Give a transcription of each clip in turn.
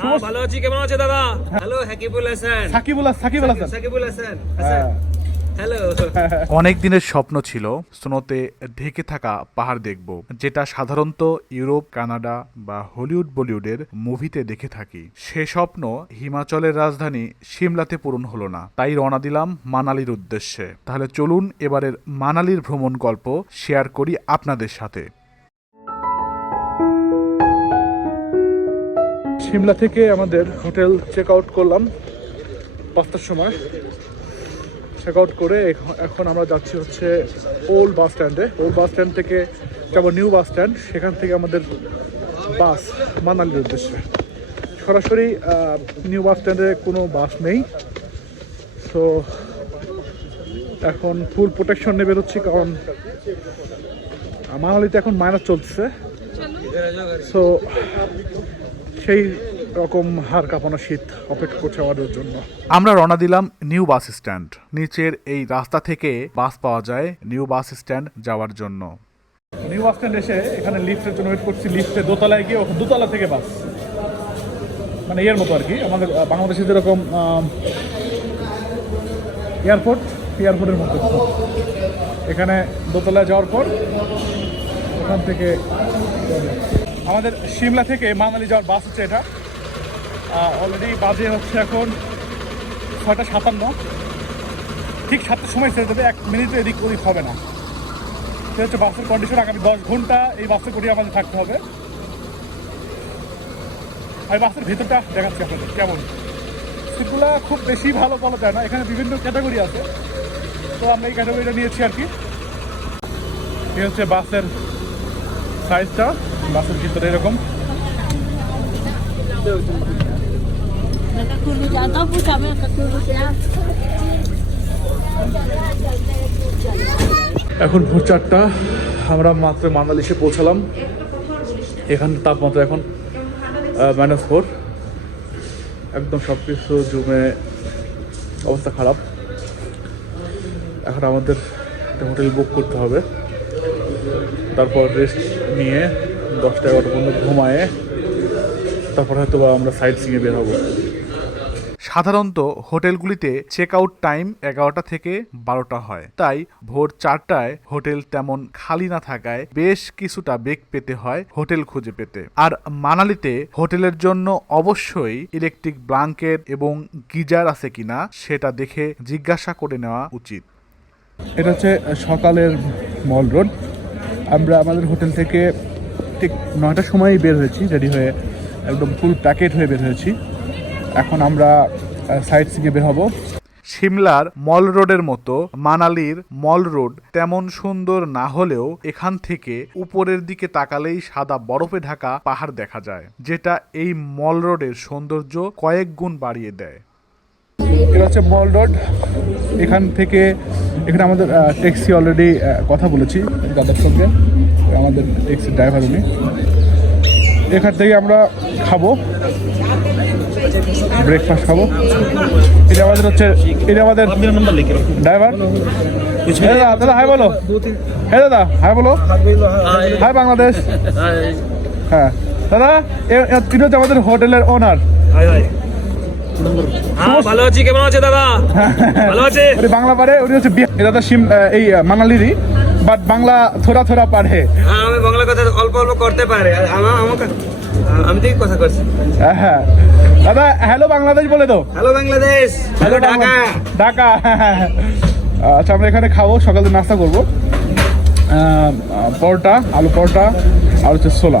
ভালো আছি কেমন আছে দাদা? হ্যালো হাকিবুল হাসান। সাকিবুল সাকিবুল হাসান। সাকিবুল হাসান। হ্যালো অনেক দিনের স্বপ্ন ছিল স্নোতে ঢেকে থাকা পাহাড় দেখব যেটা সাধারণত ইউরোপ কানাডা বা হলিউড বলিউডের মুভিতে দেখে থাকি। সে স্বপ্ন হিমাচলের রাজধানী সিমলাতে পূরণ হলো না। তাই রওনা দিলাম মানালির উদ্দেশ্যে। তাহলে চলুন এবারের মানালির ভ্রমণ গল্প শেয়ার করি আপনাদের সাথে। সিমলা থেকে আমাদের হোটেল চেক আউট করলাম পাঁচটার সময়। চেক আউট করে এখন আমরা যাচ্ছি হচ্ছে ওল্ড বাস স্ট্যান্ডে ওল্ড বাস স্ট্যান্ড থেকে যাব নিউ বাস স্ট্যান্ড সেখান থেকে আমাদের বাস মানালির উদ্দেশ্যে। সরাসরি নিউ বাস স্ট্যান্ডে কোনো বাস নেই। তো এখন ফুল প্রোটেকশন নিয়ে বেরোচ্ছি কারণ মানালিতে এখন মাইনাস চলছে সো সেই রকম হার কাঁপানো শীত অপেক্ষা করছে আমাদের জন্য। আমরা রওনা দিলাম নিউ বাস স্ট্যান্ড। নিচের এই রাস্তা থেকে বাস পাওয়া যায় নিউ বাস স্ট্যান্ড যাওয়ার জন্য। নিউ বাস স্ট্যান্ড এসে এখানে লিফটের জন্য ওয়েট করছি। লিফটে দোতলায় গিয়ে দোতলা থেকে বাস। মানে এর মতো আর কি। আমাদের বাংলাদেশে যেরকম এয়ারপোর্ট এয়ারপোর্টের মতো। এখানে দোতলায় যাওয়ার পর ওখান থেকে আমাদের সিমলা থেকে মানালি যাওয়ার বাস হচ্ছে এটা। অলরেডি বাজে হচ্ছে এখন ছয়টা সাতান্ন। ঠিক সাতটার সময় ছেড়ে দেবে, এক মিনিটও এদিক ওদিক হবে না। সেটা হচ্ছে বাসের কন্ডিশন আগামী দশ ঘণ্টা এই বাসে করে আমাদের থাকতে হবে। আর বাসের ভেতরটা দেখাচ্ছি আপনাদের, কেমন? সিটগুলো খুব বেশি ভালো বলা যায় না, এখানে বিভিন্ন ক্যাটাগরি আছে। তো আমরা এই ক্যাটাগরিটা নিয়েছি আর কি। এই হচ্ছে বাসের সাইজটা বাসের ভিতরে এরকম. এখন ভোর চারটা, আমরা মাত্র মানালি এসে পৌঁছালাম। এখানে তাপমাত্রা এখন মাইনাস ফোর একদম সব কিছু জমে, অবস্থা খারাপ। এখন আমাদের একটা হোটেল বুক করতে হবে। তারপর রেস্ট নিয়ে দশটা এগারোটা পর্যন্ত ঘুমায়। তারপর হয়তো বা আমরা সাইড সিঙে বের হব। সাধারণত হোটেলগুলিতে চেক আউট টাইম এগারোটা থেকে বারোটা হয়। তাই ভোর চারটায় হোটেল তেমন খালি না থাকায় বেশ কিছুটা বেগ পেতে হয় হোটেল খুঁজে পেতে। আর মানালিতে হোটেলের জন্য অবশ্যই ইলেকট্রিক ব্লাঙ্কেট এবং গিজার আছে কিনা সেটা দেখে জিজ্ঞাসা করে নেওয়া উচিত। এটা হচ্ছে সকালের মল রোড। আমরা আমাদের হোটেল থেকে ঠিক নয়টার সময়ই বের হয়েছি রেডি হয়ে একদম ফুল প্যাকেট হয়ে বের হয়েছি। এখন আমরা সাইড সিঙে বের হব। সিমলার মল রোডের মতো মানালির মল রোড তেমন সুন্দর না হলেও এখান থেকে উপরের দিকে তাকালেই সাদা বরফে ঢাকা পাহাড় দেখা যায়, যেটা এই মল রোডের সৌন্দর্য কয়েক গুণ বাড়িয়ে দেয়। এটা হচ্ছে মল রোড। এখান থেকে এখানে আমাদের ট্যাক্সি অলরেডি কথা বলেছি দাদার সঙ্গে। আমাদের ট্যাক্সির ড্রাইভার উনি। এখান থেকে আমরা খাব। ব্রেকফাস্ট খাব। এটা আমাদের হচ্ছে এটা আমাদের ড্রাইভার হ্যাঁ দাদা দাদা হাই বলো। হ্যাঁ দাদা হাই বলো। হাই বাংলাদেশ। হ্যাঁ। দাদা এ- এ- হচ্ছে আমাদের হোটেলের ওনার হ্যাঁ হ্যাঁ, ভালো আছি কেমন আছে দাদা? বাংলা পারে উনি হচ্ছে এই মানালিরই বাট বাংলা থোড়া থোড়া পারে হ্যাঁ, বাংলা কথা অল্প অল্প করতে পারে। আমাকে আমি ঠিক কথা করছি হ্যাঁ, হ্যাঁ দাদা হ্যালো বাংলাদেশ বলে তো হ্যালো বাংলাদেশ। হ্যালো ঢাকা। ঢাকা আচ্ছা আমরা এখানে খাব সকালে নাস্তা করব। পরোটা আলু পরোটা আর হচ্ছে ছোলা।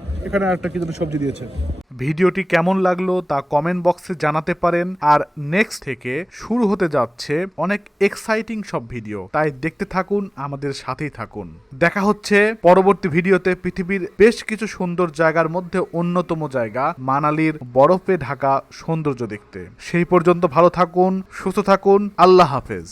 এখানে একটা কি যেন সবজি দিয়েছে। ভিডিওটি কেমন লাগল তা কমেন্ট বক্সে জানাতে পারেন। আর নেক্সট থেকে শুরু হতে যাচ্ছে অনেক এক্সাইটিং সব ভিডিও তাই দেখতে থাকুন, আমাদের সাথেই থাকুন। দেখা হচ্ছে পরবর্তী ভিডিওতে পৃথিবীর বেশ কিছু সুন্দর জায়গার মধ্যে অন্যতম জায়গা মানালির বরফে ঢাকা সৌন্দর্য দেখতে। সেই পর্যন্ত ভালো থাকুন, সুস্থ থাকুন, আল্লাহ হাফেজ।